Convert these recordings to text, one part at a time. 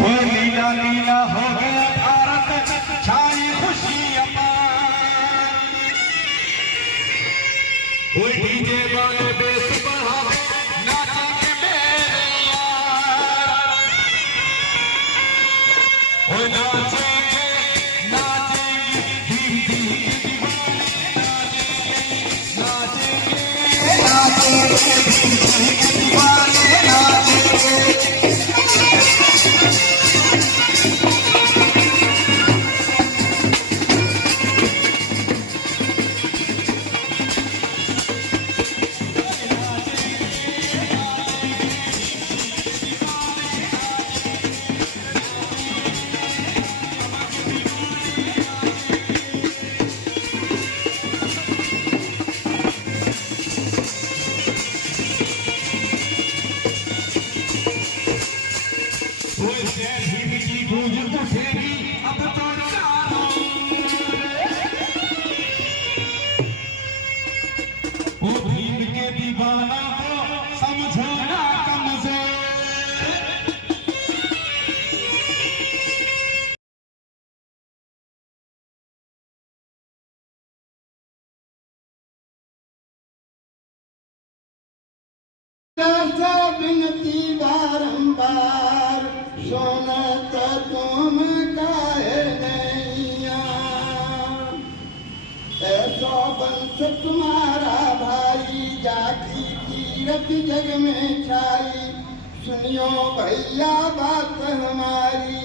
ओ लीला लीला हो गया भारत, छाई खुशी अपार। ओ डीजे वाले बेस बढ़ाओ, नाचेंगे मेरे यार। ओ नाचेंगे नाचेंगे दीदी दीवाने, नाचेंगे नाचेंगे दीदी दीवाने, नाचेंगे। बिनती बारंबार, सुनत तुम काहे नैया। ऐसो वंश तुम्हारा भाई, जाति कीरत जग में छाई। सुनियो भैया बात हमारी,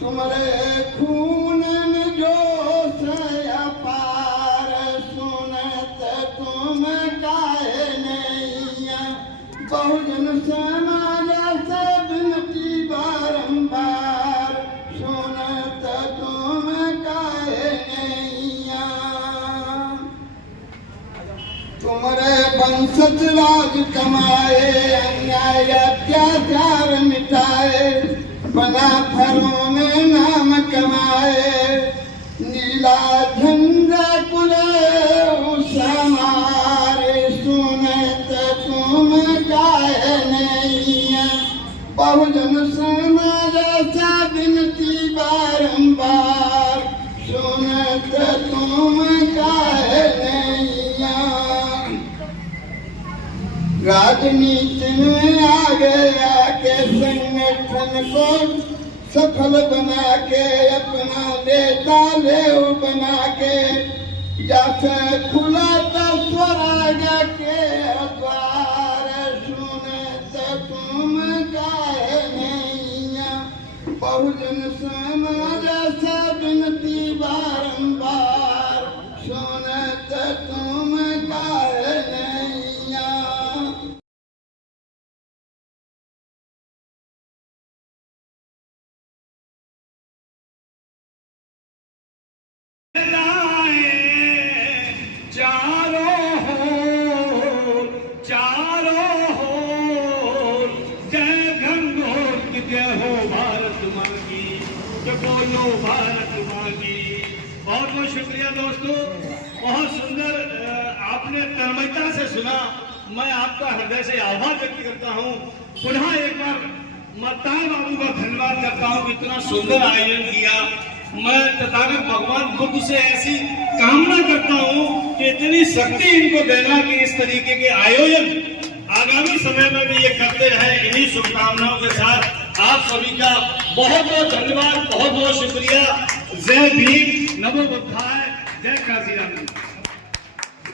तुम्हारे खून में जोश अपार। सुनत तुम काहे नैया, बहुजन समाज से बिनती बारंबार। सुनत तुम काहे नैया, तुम्हारे वंशज राज कमाए, अन्याय अत्याचार मिटाए। बना घरों में नाम कमाए, नीला झंडा कुले समारे। सुनत तुम काहे नैया, बहुजन समाज से बिनती बारंबार। सुनत तुम काहे नैया, राजनीति में आगे आके संगठन को सफल बना के, अपना नेता ले बना के। जैसे खुला था स्वराज के द्वार। सुनत तुम काहे नैया, बहुजन समाज से बिनती बारंबार। सुनत तुम काहे नैया, बोलो भारत माँ की। बहुत बहुत शुक्रिया दोस्तों, बहुत सुंदर आपने तन्मयता से सुना। मैं आपका हृदय से आभार व्यक्त करता हूँ। पुनः एक बार मत्तार बाबू का धन्यवाद करता हूँ, इतना सुंदर आयोजन किया। मैं तथागत भगवान बुद्ध से ऐसी कामना करता हूँ कि इतनी शक्ति इनको देना कि इस तरीके के आयोजन आगामी समय में भी ये करते रहे। इन्हीं शुभकामनाओं के साथ आप सभी का बहुत बहुत धन्यवाद, बहुत बहुत शुक्रिया। जय भीम, नमो बुद्धाय, जय काशीराम।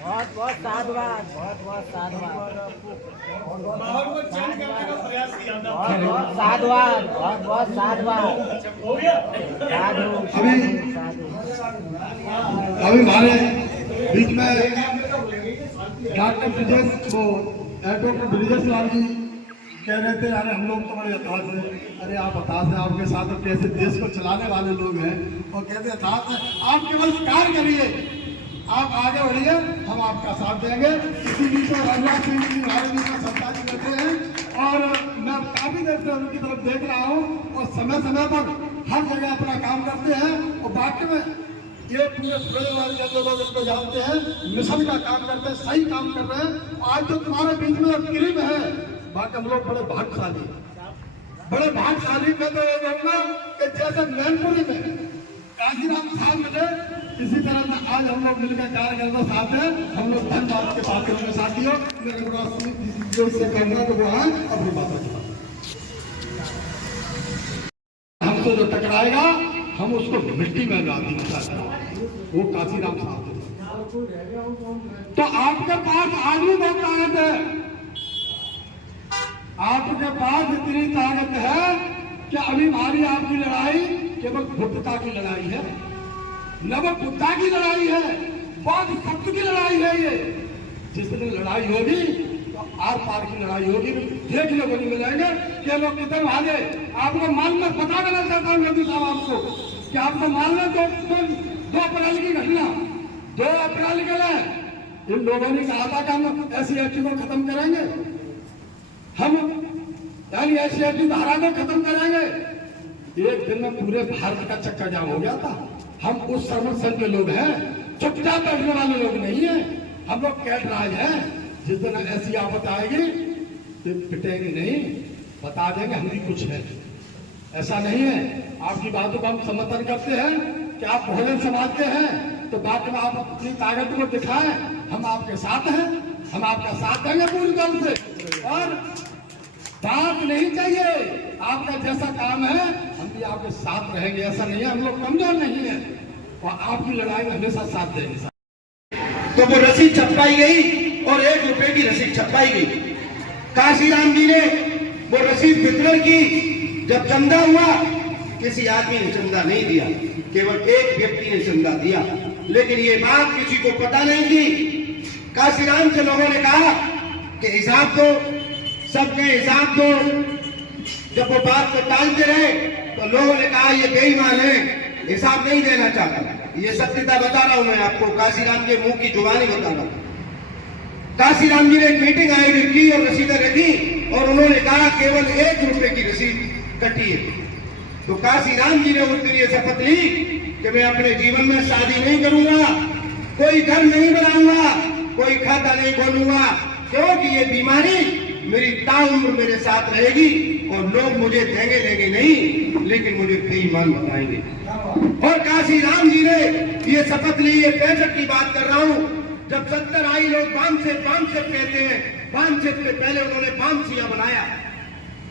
बहुत बहुत साधुवाद, बहुत बहुत साधुवाद, बहुत चेंज करने का प्रयास किया था। बहुत बहुत साधुवाद, बहुत बहुत साधुवाद। हो गया अभी हमारे बीच में डॉक्टर ब्रिजेश लाल जी कह रहे थे, अरे हम लोग तो बड़े हताश हैं। अरे आप हताश हैं, आपके साथ तो कैसे देश को चलाने वाले लोग हैं। और कहते हताश हैं, आप केवल कार्य करिए, आप आगे बढ़िए, हम आपका साथ देंगे। इसी बीच में रघुनाथ सिंह जी हमारे बीच में सरकार जी बैठे हैं और मैं काफी देर से उनकी तरफ देख रहा हूँ और समय समय पर हर जगह अपना काम करते हैं। और बाकी में ये पूरे जो लोग इसको जानते हैं, मिशन का काम करते हैं, सही काम कर रहे हैं। आज जो तुम्हारे बीच में क्रीम है, बाकी हम लोग बड़े भाग्यशाली हैं। बड़े भाग्यशाली मैं तो ये कहूँगा कि जैसे मैनपुरी में काशीराम साहब मिले, इसी तरह से आज हम लोग मिलकर कार्य करना चाहते हैं। हम लोग धन्यवाद के बात करेंगे साथियों। मेरे जो से कहूँगा तो वो आए अपनी बातों की बात, हमसे जो टकराएगा हम उसको मिट्टी में मिला देंगे, वो काशीराम साहब थे। तो आपके पास आदमी बहुत ताकत है, आपके पास इतनी ताकत है कि अभी हमारी आपकी लड़ाई केवल बुद्धता की लड़ाई है, न वो बुद्धा की लड़ाई है, बहुत सत्य की लड़ाई है। ये जिस दिन लड़ाई होगी तो आर पार की लड़ाई होगी, देखने को नहीं मिलेंगे कि लोग किधर भागे। आपको मालूम है, पता करना चाहता हूँ मोदी साहब आपको कि आपको मालूम है 2 अप्रैल की घटना, 2 अप्रैल के लिए इन लोगों ने कहा था कि हम SC/ST को खत्म करेंगे, हम यानी SC/ST धारा को खत्म करेंगे। एक दिन में पूरे भारत का चक्का जाम हो गया था। हम उस संगठन के लोग हैं, चुपचाप बैठने वाले लोग नहीं है, हम लोग कैट राज हैं। जिस दिन ऐसी आफत आएगी तो पिटेंगे नहीं, बता देंगे हम भी कुछ है, ऐसा नहीं है। आपकी बातों को हम समर्थन करते हैं कि आप भोजन समाजते हैं, तो बात में आप अपनी ताकत को दिखाएं, हम आपके साथ हैं, हम आपका साथ देंगे पूरी दल से। और बात नहीं चाहिए, आपका जैसा काम है हम भी आपके साथ रहेंगे, ऐसा नहीं है, हम लोग कमजोर नहीं है और आपकी लड़ाई में हमेशा साथ देंगे। तो वो रसीद छपवाई गई और 1 रुपए की रसीद छपवाई गई। काशीराम जी ने वो रसीद वितरण की। जब चंदा हुआ, किसी आदमी ने चंदा नहीं दिया, केवल एक व्यक्ति ने चंदा दिया, लेकिन ये बात किसी को पता नहीं थी। काशीराम से लोगों ने कहा कि हिसाब दो, सबके हिसाब दो। जब वो बात को टालते रहे तो लोगों ने कहा ये बेईमान है, हिसाब नहीं देना चाहता। ये सत्यता बता रहा हूं मैं आपको, काशीराम के मुंह की जुबानी बता रहा हूं। काशीराम जी ने एक मीटिंग आयोजित की और रसीदें रखी और उन्होंने कहा केवल 1 रुपए की रसीद कटी है। तो काशीराम जी ने उस दिन ये शपथ ली कि मैं अपने जीवन में शादी नहीं करूंगा, कोई घर नहीं बनाऊंगा, कोई खाता नहीं खोलूंगा, क्योंकि ये बीमारी मेरी ताउम्र मेरे साथ रहेगी और लोग मुझे देंगे लेंगे नहीं, लेकिन मुझे बेईमान बताएंगे। और काशीराम जी ने ये शपथ ली, ये 65 की बात कर रहा हूं। जब 70 आई, लोग बामसेप कहते हैं, बामसेप से पहले उन्होंने बामसिया बनाया,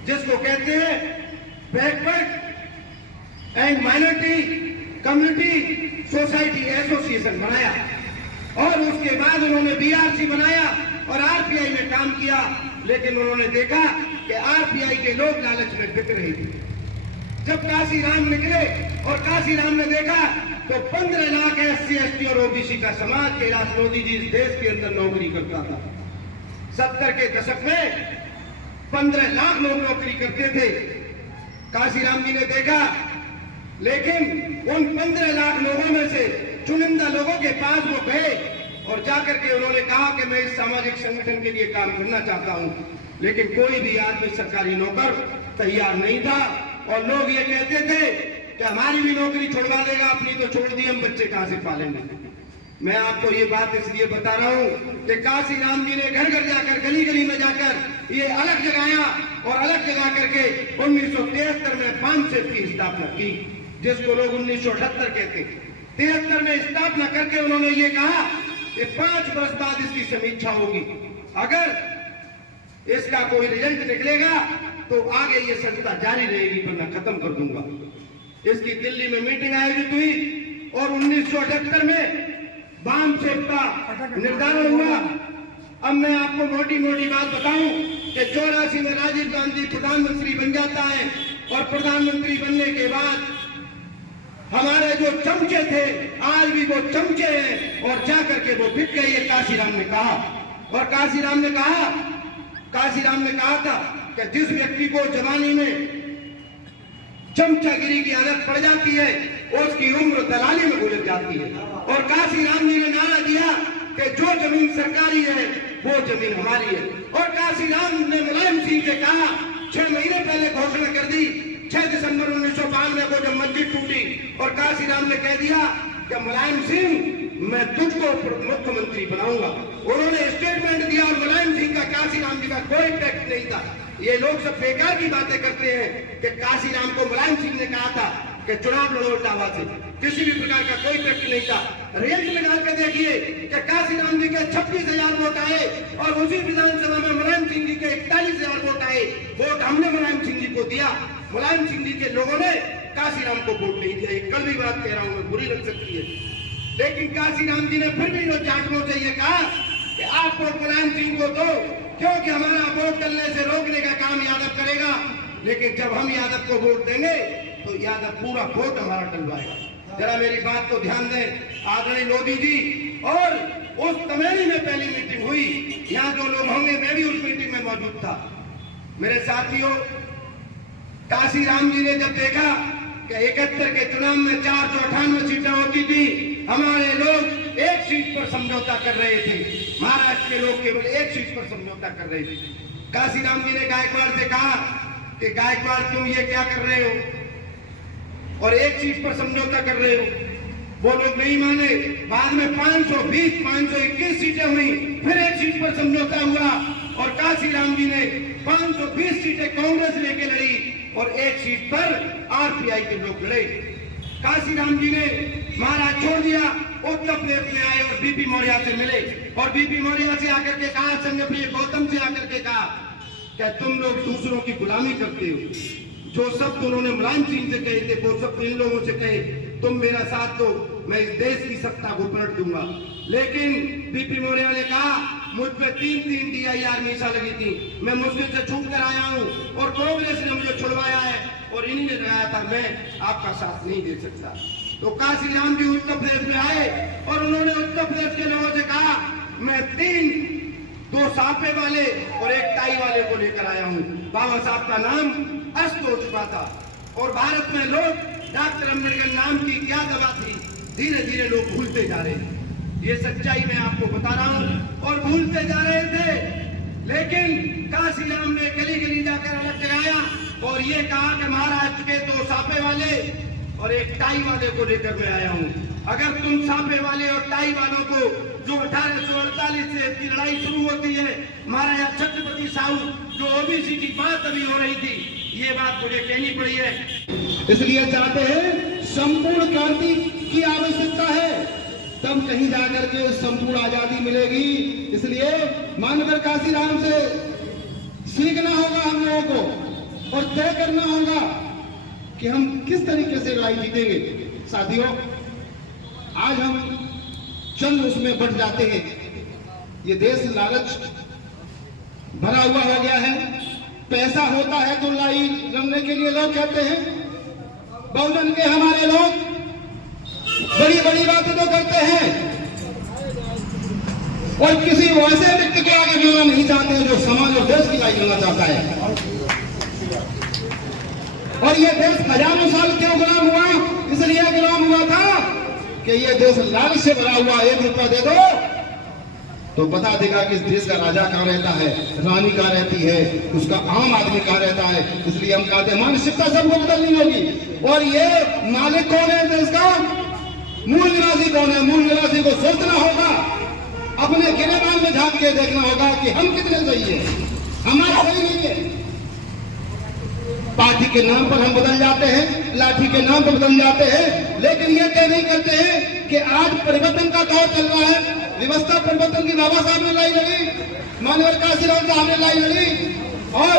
जिसको कहते हैं backward and minority community society association बनाया। और उसके बाद उन्होंने BRC बनाया और RPI में काम किया, लेकिन उन्होंने देखा कि RPI के लोग लालच में बिक रहे थे। जब काशीराम निकले और काशीराम ने देखा तो 15 लाख SC/ST और OBC का समाज कैलाश मोदी जी इस देश के अंदर नौकरी करता था। 70 के दशक में 15 लाख लोग नौकरी करते थे। काशीराम जी ने देखा, लेकिन उन 15 लाख लोगों में से चुनिंदा लोगों के पास वो गए और जाकर के उन्होंने कहा कि मैं इस सामाजिक संगठन के लिए काम करना चाहता हूं, लेकिन कोई भी आदमी सरकारी नौकर तैयार नहीं था। और लोग ये कहते थे कि हमारी भी नौकरी छुड़वा देगा, अपनी तो छोड़ दी, हम बच्चे कहां से पालेंगे। मैं आपको ये बात इसलिए बता रहा हूं कि काशीराम जी ने घर घर जाकर, गली गली में जाकर ये अलग जगाया और अलग जगा करके 1973 में बामसेप की स्थापना की, जिसको लोग 1978 कहते। 73 में स्थापना करके उन्होंने ये कहा कि 5 वर्ष बाद इसकी समीक्षा होगी, अगर इसका कोई रिजल्ट निकलेगा तो आगे ये संस्था जारी रहेगी, वरना खत्म कर दूंगा। इसकी दिल्ली में मीटिंग आयोजित हुई और 1978 में बामसेप का निर्धारण हुआ। अब मैं आपको मोटी मोटी बात बताऊं कि 84 में राजीव गांधी प्रधानमंत्री बन जाता है और प्रधानमंत्री बनने के बाद हमारे जो चमचे थे आज भी वो चमचे हैं और जाकर के वो बिक गई है, काशीराम ने कहा। और काशीराम ने कहा था कि जिस व्यक्ति को जवानी में चमचागिरी की आदत पड़ जाती है उसकी उम्र दलाली में गुजर जाती है। और काशीराम जी ने नारा दिया कि जो जमीन सरकारी है वो जमीन हमारी है। और काशीराम ने मुलायम सिंह से कहा, 6 महीने पहले घोषणा कर दी, 6 दिसंबर 1992 को जब मस्जिद टूटी, और काशीराम ने कह दिया कि मुलायम सिंह मैं तुझको मुख्यमंत्री बनाऊंगा। उन्होंने स्टेटमेंट दिया और मुलायम सिंह का काशीराम जी का कोई टैक्स नहीं था। ये लोग सब बेकार की बातें करते हैं कि काशीराम को मुलायम सिंह ने कहा था कि चुनाव लड़ो इटावा से, किसी भी प्रकार का कोई फैक्ट नहीं था। रिजल्ट में डाल के देखिए कि काशीराम जी के 26,000 वोट आए और उसी विधानसभा में मुलायम सिंह जी के 41,000 वोट आए। वोट हमने मुलायम सिंह जी को दिया, मुलायम सिंह जी के लोगों ने काशीराम को वोट नहीं दिया। एक कड़वी बात कह रहा हूं मैं, बुरी लग सकती है, लेकिन काशीराम जी ने फिर भी लोग जाटों से ये कहा कि आप वोट मुलायम सिंह को दो, क्योंकि हमारा वोट डलने से रोकने का काम यादव करेगा। लेकिन जब हम यादव को वोट देंगे तो यादव पूरा वोट हमारा डलवाएगा। जरा मेरी बात को ध्यान दें आदरणीय मोदी जी। और उस तमेरी में पहली मीटिंग हुई, यहाँ जो लोग होंगे मैं भी उस मीटिंग में मौजूद था। मेरे साथियों, काशीराम जी ने जब देखा कि 71 के चुनाव में 498 सीटें होती थी, हमारे लोग एक सीट पर समझौता कर रहे थे, महाराष्ट्र के लोग केवल एक सीट पर समझौता कर रहे थे। काशीराम जी ने गायकवाड़ से कहा कि गायकवाड़ तुम ये क्या कर रहे हो और एक सीट पर समझौता कर रहे हो। वो लोग नहीं माने। बाद में 521 सीटें हुई, फिर एक सीट पर समझौता हुआ और काशीराम जी ने 520 सीटें कांग्रेस लेके लड़ी और एक सीट पर आरपीआई के लोग लड़े। काशीराम जी ने महाराज छोड़ दिया, उत्तर प्रदेश में आए और बीपी मौर्य से मिले और बीपी मौर्य से आकर के कहा, संजय गौतम से आकर के कहा क्या तुम लोग दूसरों की गुलामी करते हो। जो शब्द उन्होंने मुलायम सिंह से कहे थे वो शब्द इन लोगों से कहे, तुम मेरा साथ दो, मैं इस देश की सत्ता को पलट दूंगा। लेकिन बीपी मौर्य ने कहा मुझ पे 3 DIR मीसा लगी थी, मैं मुश्किल से छूट कर आया हूं और कांग्रेस ने मुझे छुड़वाया है और इन्हीं ने लगाया था, मैं आपका साथ नहीं दे सकता। तो काशीराम जी उत्तर प्रदेश में आए और उन्होंने उत्तर प्रदेश के लोगों से कहा मैं 2 सापे वाले और 1 टाई वाले को लेकर आया हूं। बाबा साहब का नाम अस्त हो चुका था और भारत में लोग डॉक्टर अम्बेडकर नाम की क्या दवा थी, धीरे धीरे लोग भूलते जा रहे हैं। ये सच्चाई मैं आपको बता रहा हूं और भूलते जा रहे थे। लेकिन काशीराम ने गली गली जाकर अलग जगाया और ये कहा कि महाराष्ट्र के 2 सापे वाले और 1 टाई वाले को लेकर मैं आया हूं। अगर तुम सापे वाले और टाई वालों को, जो 1848 से इसकी लड़ाई शुरू होती है, महाराजा छत्रपति साहू जो ओबीसी की बात अभी हो रही थी, ये बात मुझे कहनी पड़ी है। इसलिए चाहते हैं संपूर्ण क्रांति की आवश्यकता है, तब कहीं जाकर के संपूर्ण आजादी मिलेगी। इसलिए मानकर काशीराम से सीखना होगा हम लोगों को और तय करना होगा कि हम किस तरीके से लड़ाई जीतेंगे। साथियों, आज हम चंद उसमें बढ़ जाते हैं। ये देश लालच भरा हुआ हो गया है। पैसा होता है तो लड़ाई लड़ने के लिए लोग कहते हैं। बहुजन के हमारे लोग बड़ी बड़ी बातें तो करते हैं और किसी वैसे व्यक्ति को आगे बढ़ना नहीं चाहते हैं जो समाज और देश की लड़ाई लड़ना चाहता है। और ये देश हजारों साल क्यों गुलाम हुआ? इसलिए गुलाम हुआ था कि ये देश लालच से भरा हुआ। 1 रुपया दे दो तो बता देगा कि इस देश का राजा कहाँ रहता है, रानी कहाँ रहती है, उसका आम आदमी कहाँ रहता है। इसलिए हम कहते हैं मानसिकता सबको बदलनी होगी। और ये मालिक कौन है देश का? मूल निवासी कौन है? मूल निवासी को सोचना होगा, अपने गिरेबान में झांक के देखना होगा कि हम कितने सही है, हमारा सही नहीं है। पार्टी के नाम पर हम बदल जाते हैं, लाठी के नाम पर बदल जाते हैं, लेकिन ये तय नहीं करते हैं कि आज परिवर्तन का दौर चल रहा है। व्यवस्था परिवर्तन की बाबा साहब ने लड़ाई लड़ी, मानवर काशीराम साहब ने लड़ाई लड़ी और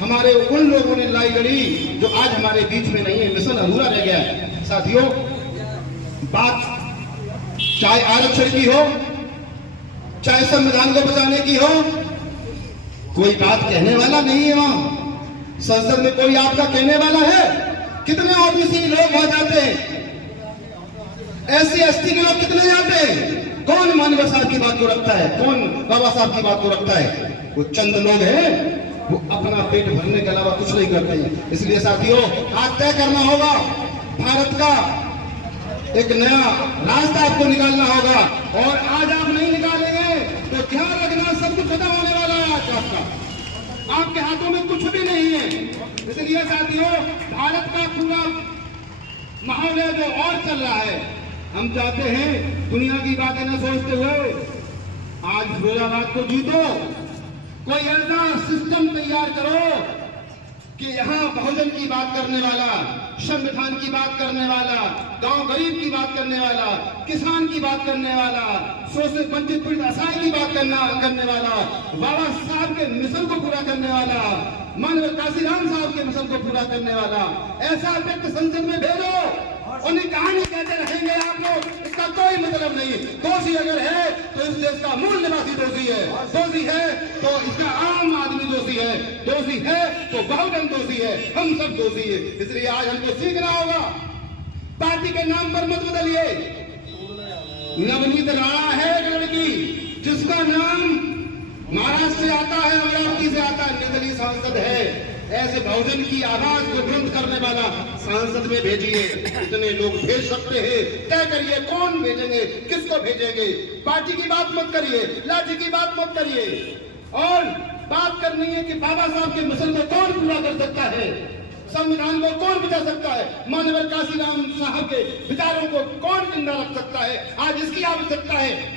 हमारे उन लोगों ने लड़ाई लड़ी जो आज हमारे बीच में नहीं है। मिशन अधूरा रह गया है। साथियों, बात चाहे आरक्षण की हो, चाहे संविधान को बचाने की हो, कोई बात कहने वाला नहीं है। वहां संसद में कोई आपका कहने वाला है? कितने ओबीसी लोग हो जाते हैं, SC ST के लोग कितने जाते हैं? कौन मानवर साहब की बात को रखता है? कौन बाबा साहब की बात को रखता है? वो चंद लोग हैं, वो अपना पेट भरने के अलावा कुछ नहीं करते हैं। इसलिए साथियों, आज तय करना होगा, भारत का एक नया रास्ता आपको निकालना होगा और आज आप नहीं निकालेंगे तो ध्यान रखना सब कुछ खत्म होने वाला है। आज आपके हाथों में कुछ भी नहीं है। इसलिए साथियों, भारत का पूरा माहौल है जो और चल रहा है। हम चाहते हैं दुनिया की बातें न सोचते हुए आज फिरोजाबाद को जीतो, कोई ऐसा सिस्टम तैयार करो कि यहाँ बहुजन की बात करने वाला, संविधान की बात करने वाला, गांव गरीब की बात करने वाला, किसान की बात करने वाला, शोषित वंचित पीड़ित असहाय की बात करने वाला, बाबा साहब के मिशन को पूरा करने वाला, मानव काशीराम साहब के मिशन को पूरा करने वाला ऐसा व्यक्ति संसद में भेजो। उन्हें कहानी कहते रहेंगे आप लोग, इसका कोई मतलब नहीं। दोषी अगर है तो इस देश का मूल निवासी दोषी है, दोषी है तो इसका आम आदमी दोषी है, दोषी है तो बहुजन दोषी है, हम सब दोषी है। इसलिए आज हमको सीखना होगा, पार्टी के नाम पर मत बदलिए। नवनीत राणा है एक लड़की जिसका नाम महाराष्ट्र से आता है, अमरावती से आता है, निर्दलीय सांसद है। ऐसे बहुजन की आवाज को बुलंद करने वाला सांसद में भेजिए। इतने लोग भेज सकते हैं, तय करिए कौन भेजेंगे, किसको भेजेंगे। पार्टी की बात मत करिए, लाठी की बात मत करिए। और बात करनी है कि बाबा साहब के मिशन को कौन पूरा कर सकता है, संविधान को कौन बचा सकता है, मानव काशीराम साहब के विचारों को कौन जिंदा रख सकता है। आज इसकी आवश्यकता है।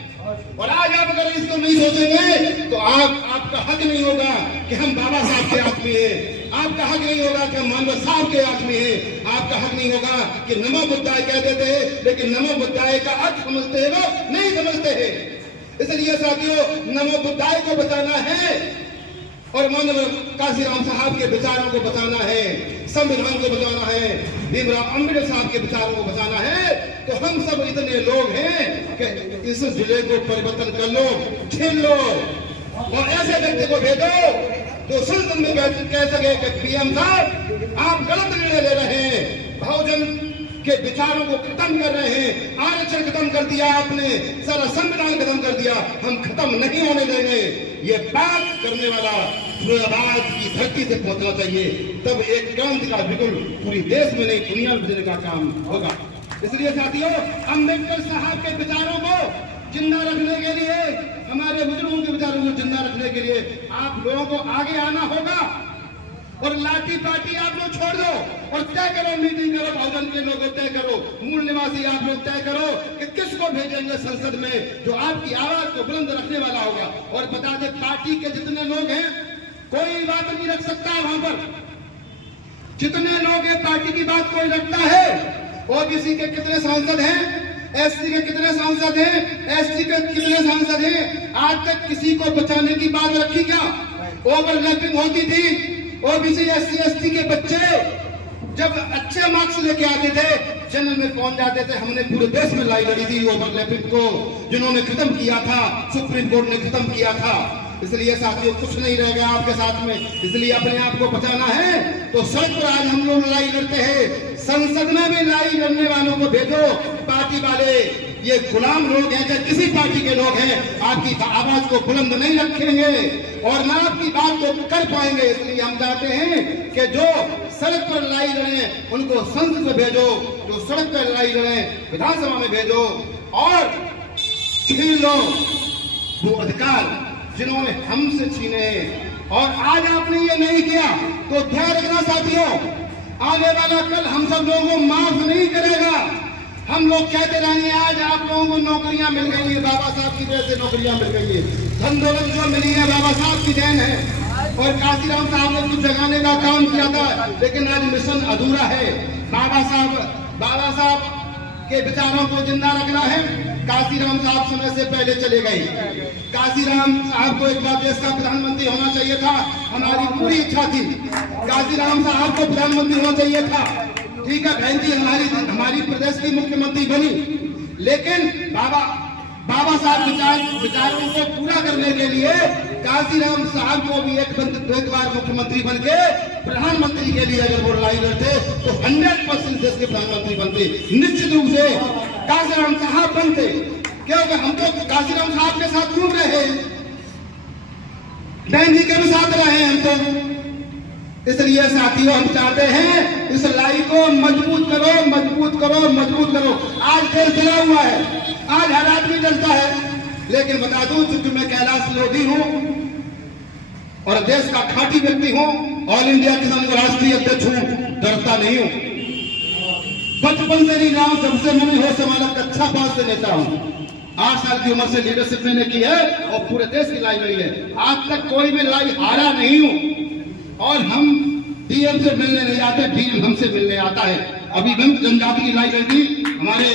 और आज आप अगर इसको नहीं सोचेंगे तो आपका हक नहीं होगा कि हम बाबा साहब के आदमी हैं, आपका हक नहीं होगा कि हम मानव साहब के आदमी हैं, आपका हक नहीं होगा कि नमो बुद्धाय कह देते हैं लेकिन नमो बुद्धाय का अर्थ समझते हैं वो नहीं समझते हैं। इसलिए साथियों, नमो बुद्धाय को बचाना है और मानव काशीराम साहब के विचारों को बचाना है, संविधान को बचाना है, भीमराव अम्बेडकर साहब के विचारों को बचाना है। तो हम सब इतने लोग हैं कि इस जिले को परिवर्तन कर लो, छीन लो और ऐसे व्यक्ति को भेजो जो संसद में कह सके कि पीएम साहब आप गलत निर्णय ले रहे हैं, बहुजन के विचारों को खत्म कर रहे हैं, आरक्षण खत्म कर दिया आपने, सारा संविधान खत्म कर दिया, हम खत्म नहीं होने देंगे। ये बात करने वाला फैजाबाद की धरती से पहुंचना चाहिए, तब एक क्रांति का बिल्कुल पूरी देश में नहीं दुनिया में देने का काम होगा। इसलिए साथियों, अम्बेडकर साहब के विचारों को जिंदा रखने के लिए, हमारे बुजुर्गों के विचारों को जिंदा रखने के लिए आप लोगों को आगे आना होगा और लाठी पार्टी आप लोग छोड़ दो और तय करो, मीटिंग करो, बहुजन के लोगों तय करो, मूल निवासी आप लोग तय करो कि किसको भेजेंगे संसद में जो आपकी आवाज को बुलंद रखने वाला होगा। और बता दे, पार्टी के जितने लोग हैं कोई बात नहीं रख सकता वहां पर, जितने लोग हैं पार्टी की बात कोई रखता है। ओबीसी के कितने सांसद हैं, एससी के कितने सांसद हैं, एसटी के कितने सांसद हैं, आज तक किसी को बचाने की बात रखी क्या? ओवरलैपिंग होती थी। ओबीसी एससी एसटी के बच्चे जब अच्छे मार्क्स लेके आते थे जनरल में पहुंच जाते थे। हमने पूरे देश में लड़ाई लड़ी थी ओवरलैपिंग को, जिन्होंने खत्म किया था, सुप्रीम कोर्ट ने खत्म किया था। इसलिए साथियों, कुछ नहीं रह गया आपके साथ में। इसलिए अपने आप को बचाना है तो सड़क पर आज हम लोग लड़ाई लड़ते हैं, संसद में भी लड़ाई लड़ने वालों को भेजो। पार्टी वाले ये गुलाम लोग हैं, चाहे किसी पार्टी के लोग हैं, आपकी आवाज को बुलंद नहीं रखेंगे और ना आपकी बात को कर पाएंगे। इसलिए हम चाहते हैं कि जो सड़क पर लड़ाई लड़े उनको संसद में भेजो, जो सड़क पर लड़ाई लड़े विधानसभा में भेजो और छीन लो वो अधिकार जिन्होंने हमसे छीने। और आज आपने ये नहीं किया तो ध्यान रखना साथियों, आने वाला कल हम सब लोगों को माफ नहीं करेगा। हम लोग कहते रहेंगे आज आप लोगों को नौकरियां मिल गई है, बाबा साहब की वजह से नौकरियां मिल गई है, धन दौलत जो मिली है बाबा साहब की देन है। और काशीराम साहब ने कुछ जगाने का काम किया था, लेकिन आज मिशन अधूरा है। बाबा साहब के विचारों को जिंदा रखना है। काशीराम साहब समय से पहले चले गए। काशीराम साहब को एक बार देश का प्रधानमंत्री होना चाहिए था, हमारी पूरी इच्छा थी। काशीराम साहब को प्रधानमंत्री होना चाहिए था। ठीक है बहन जी, हमारी प्रदेश की मुख्यमंत्री बनी, लेकिन बाबा साहब विचारों को पूरा करने के लिए काशीराम साहब को भी एक बार मुख्यमंत्री बन के प्रधानमंत्री के लिए अगर वो लड़ाई लड़ते तो 100% देश के प्रधानमंत्री बनते, निश्चित रूप से काशीराम साहब बनते। क्योंकि हम तो काशीराम साहब के साथ घूम रहे हैं, बहन जी के भी साथ रहे हैं हम तो। इसलिए साथियों, हम चाहते हैं इस लड़ाई को मजबूत करो, मजबूत करो, मजबूत करो। आज देश जला हुआ है, आज हर आदमी जलता है, लेकिन बता दूं चूंकि मैं कैलाश लोधी हूं और देश का खाटी व्यक्ति हूं, ऑल इंडिया किसान का राष्ट्रीय अध्यक्ष हूं, डरता नहीं हूं। बचपन से नहीं रहा हूं, जब से मैंने होश संभाला कक्षा 5 से नेता हूं। 8 साल की उम्र से लीडरशिप मैंने की है और पूरे देश की लड़ाई लड़ी है। आज तक कोई भी लड़ाई हारा नहीं हूं और हम डीएम से मिलने नहीं आते, डीएम हमसे मिलने आता है। अभी हम जनजाति की लड़ाई लड़ी थी, हमारे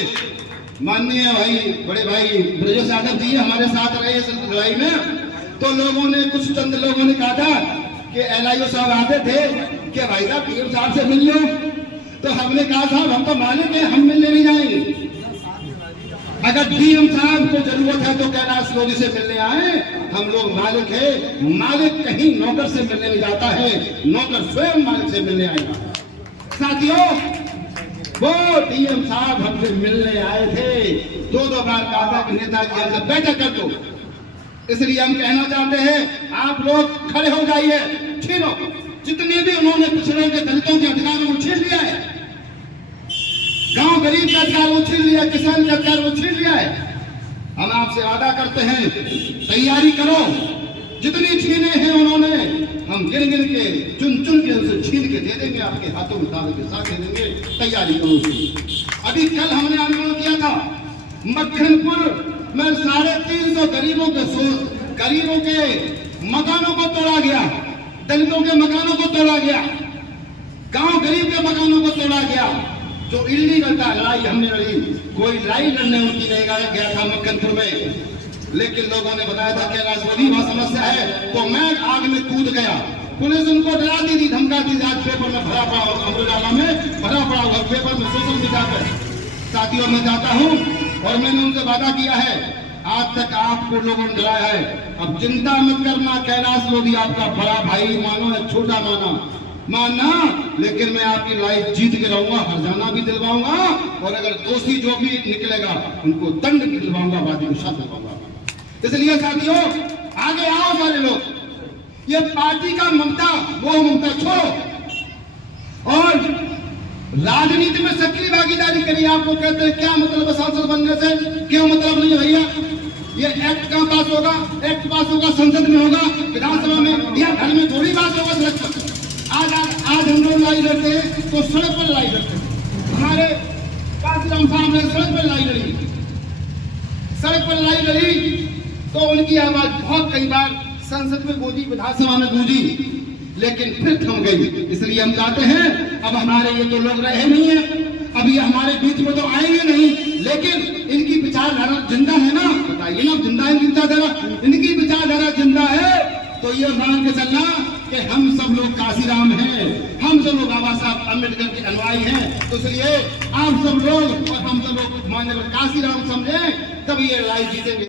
माननीय भाई बड़े भाई ब्रजेश यादव जी हमारे साथ रहे इस लड़ाई में। तो लोगों ने कुछ चंद लोगों ने कहा था कि एलआईओ साहब आते थे कि भाई साहब डीएम साहब से मिल लो, तो हमने कहा साहब हम तो मालिक हैं, हम मिलने नहीं जाएंगे। अगर डीएम साहब को जरूरत है तो कैलाश लोधी से मिलने आए, हम लोग मालिक है। मालिक कहीं नौकर से मिलने नहीं जाता है, नौकर स्वयं मालिक से मिलने आएगा। साथियों, वो डीएम साहब हमसे मिलने आए थे, 2 बार कहा था कि नेताजी हमसे बैठक कर दो। इसलिए हम कहना चाहते हैं आप लोग खड़े हो जाइए, छीनो जितने भी उन्होंने पिछड़ों के दलितों के अधिकार को छीन लिया है, गांव गरीब का अधिकार वो छीन लिया, किसान का अधिकार वो छीन लिया है। हम आपसे वादा करते हैं तैयारी करो, जितनी छीने हैं उन्होंने हम गिन गिन के चुन चुन के उनसे छीन के दे देंगे, आपके हाथों में दावे के साथ दे देंगे। तैयारी करो। अभी कल हमने आंदोलन किया था मक्खनपुर में 350 गरीबों के मकानों को तोड़ा गया, दलितों के मकानों को तोड़ा गया, गांव गरीब के मकानों को तोड़ा गया। जो इल्लीगल था लड़ाई हमने लड़ी, कोई लड़ाई लड़ने उनकी नहीं गया था मक्खनपुर में, लेकिन लोगों ने बताया था कैलाश लोधी वहां समस्या है, तो मैं आग में कूद गया। पुलिस उनको डराती थी, धमकाती थी। आज पेपर में भरा पड़ा, अमृतवाला में भरा पड़ा हुआ पेपर में, सोशल मीडिया पर। साथियों, मैं चाहता हूं और मैंने उनसे वादा किया है, आज तक आपको लोगों ने डराया है, अब चिंता मत करना। कैलाश लोधी आपका बड़ा भाई मानो या छोटा मानना, लेकिन मैं आपकी लड़ाई जीत के रहूंगा, हरजाना भी दिलवाऊंगा और अगर दोषी जो भी निकलेगा उनको दंड भी दिलवाऊंगा, वादी को साथ दिलवाऊंगा। इसलिए साथियों, आगे आओ सारे लोग, ये पार्टी का ममता वो ममता छोड़ो और राजनीति में सक्रिय भागीदारी करिए। आपको कहते हैं क्या मतलब है सांसद बनने से, क्यों मतलब नहीं है भैया। ये एक्ट कहाँ पास होगा? एक्ट पास होगा संसद में, होगा विधानसभा में, या घर में थोड़ी बात होगा सड़क पर। आज हम लोग लड़ाई लड़ते हैं तो सड़क पर लड़ाई लड़ते हैं। हमारे काशीराम साहब ने सड़क पर लड़ाई लड़ी, सड़क पर लड़ाई लड़ी तो उनकी आवाज बहुत कई बार संसद में गूंजी, विधानसभा में गूंजी, लेकिन फिर थम गई। इसलिए हम चाहते हैं अब हमारे ये तो लोग रहे नहीं है, अब ये हमारे बीच में तो आएंगे नहीं, लेकिन इनकी विचारधारा जिंदा है ना, बताइए ना, जिंदा है इनकी विचारधारा, इनकी विचारधारा जिंदा है। तो ये मान के चलना कि हम सब लोग काशीराम हैं, हम सब लोग बाबा साहब अम्बेडकर के अनुयायी हैं। तो इसलिए आप सब लोग और हम सब लोग माननीय काशीराम समझें, तब ये लड़ाई जीतेंगे।